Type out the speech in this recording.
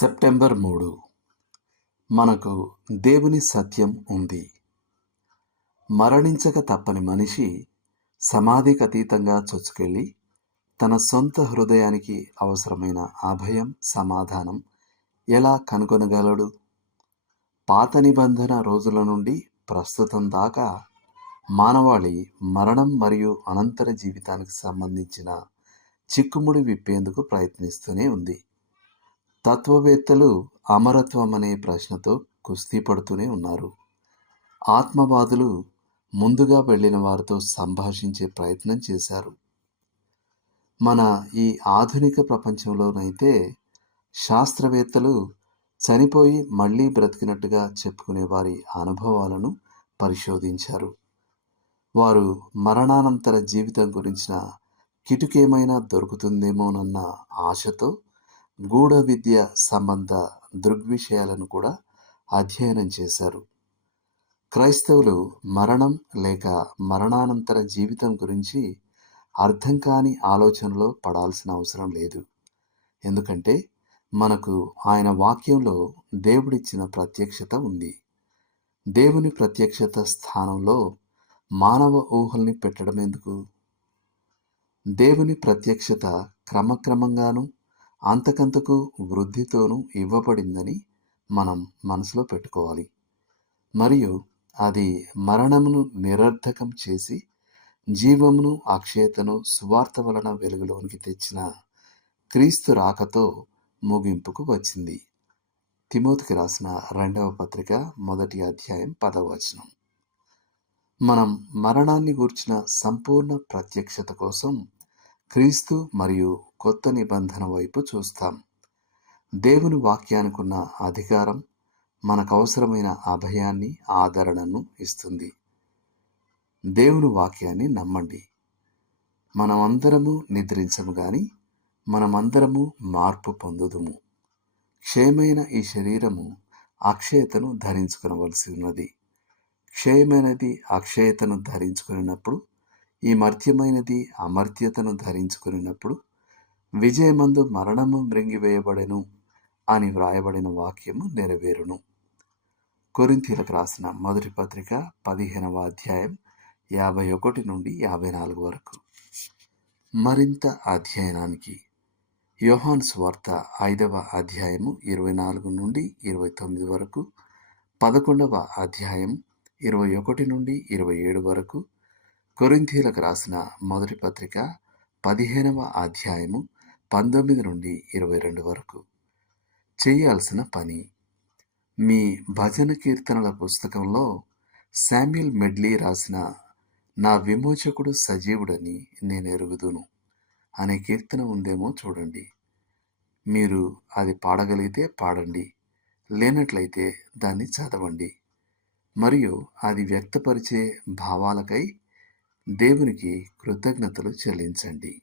September మూడు. మనకు దేవుని సత్యం ఉంది. మరణించక తప్పని మనిషి సమాధికి అతీతంగా చొచ్చుకెళ్ళి తన సొంత హృదయానికి అవసరమైన అభయం సమాధానం ఎలా కనుగొనగలడు? పాత నిబంధన రోజుల నుండి ప్రస్తుతం దాకా మానవాళి మరణం మరియు అనంతర జీవితానికి సంబంధించిన చిక్కుముడి విప్పేందుకు ప్రయత్నిస్తూనే ఉంది. తత్వవేత్తలు అమరత్వం అనే ప్రశ్నతో కుస్తీ పడుతూనే ఉన్నారు. ఆత్మవాదులు ముందుగా వెళ్ళిన వారితో సంభాషించే ప్రయత్నం చేశారు. మన ఈ ఆధునిక ప్రపంచంలోనైతే శాస్త్రవేత్తలు చనిపోయి మళ్ళీ బ్రతికినట్టుగా చెప్పుకునే వారి అనుభవాలను పరిశోధించారు. వారు మరణానంతర జీవితం గురించిన కిటుకేమైనా దొరుకుతుందేమోనన్న ఆశతో గూఢ విద్య సంబంధ దృగ్విషయాలను కూడా అధ్యయనం చేశారు. క్రైస్తవులు మరణం లేక మరణానంతర జీవితం గురించి అర్థం కాని ఆలోచనలో పడాల్సిన అవసరం లేదు. ఎందుకంటే మనకు ఆయన వాక్యంలో దేవుడిచ్చిన ప్రత్యక్షత ఉంది. దేవుని ప్రత్యక్షత స్థానంలో మానవ ఊహల్ని పెట్టడం ఎందుకు దేవుని ప్రత్యక్షత క్రమక్రమంగాను అంతకంతకు వృద్ధితోనూ ఇవ్వబడిందని మనం మనసులో పెట్టుకోవాలి. మరియు అది మరణమును నిరర్ధకం చేసి జీవమును అక్షయతను సువార్త వలన వెలుగులోనికి తెచ్చిన క్రీస్తు రాకతో ముగింపుకు వచ్చింది. తిమోతికి రాసిన రెండవ పత్రిక మొదటి అధ్యాయం పదవచనం మనం మరణాన్ని గూర్చిన సంపూర్ణ ప్రత్యక్షత కోసం క్రీస్తు మరియు కొత్త నిబంధన వైపు చూస్తాం. దేవుని వాక్యానికున్న అధికారం మనకు అవసరమైన అభయాన్ని ఆదరణను ఇస్తుంది. దేవుని వాక్యాన్ని నమ్మండి. మనమందరము నిద్రించము గాని మనమందరము మార్పు పొందుదుము. క్షయమైన ఈ శరీరము అక్షయతను ధరించుకునవలసి ఉన్నది. క్షయమైనది అక్షయతను ధరించుకున్నప్పుడు ఈ మర్త్యమైనది అమర్త్యతను ధరించుకున్నప్పుడు విజయమందు మరణము మృంగివేయబడెను అని వ్రాయబడిన వాక్యము నెరవేరును. కొరింతీలకు రాసిన మొదటి పత్రిక పదిహేనవ అధ్యాయం యాభై ఒకటి నుండి యాభై నాలుగు వరకు. మరింత అధ్యయనానికి యోహాన్ స్వార్త ఐదవ అధ్యాయము ఇరవై నాలుగు నుండి ఇరవై తొమ్మిది వరకు పదకొండవ అధ్యాయం ఇరవై ఒకటి నుండి ఇరవై ఏడు వరకు కొరింథీలకు రాసిన మొదటి పత్రిక పదిహేనవ అధ్యాయము పంతొమ్మిది నుండి ఇరవై రెండు వరకు చేయాల్సిన పని. మీ భజన కీర్తనల పుస్తకంలో శామ్యుల్ మెడ్లీ రాసిన నా విమోచకుడు సజీవుడని నేను ఎరుగుదును. అనే కీర్తన ఉందేమో చూడండి. మీరు అది పాడగలిగితే పాడండి. లేనట్లయితే దాన్ని చదవండి. మరియు అది వ్యక్తపరిచే భావాలకై దేవునికి కృతజ్ఞతలు చెల్లించండి.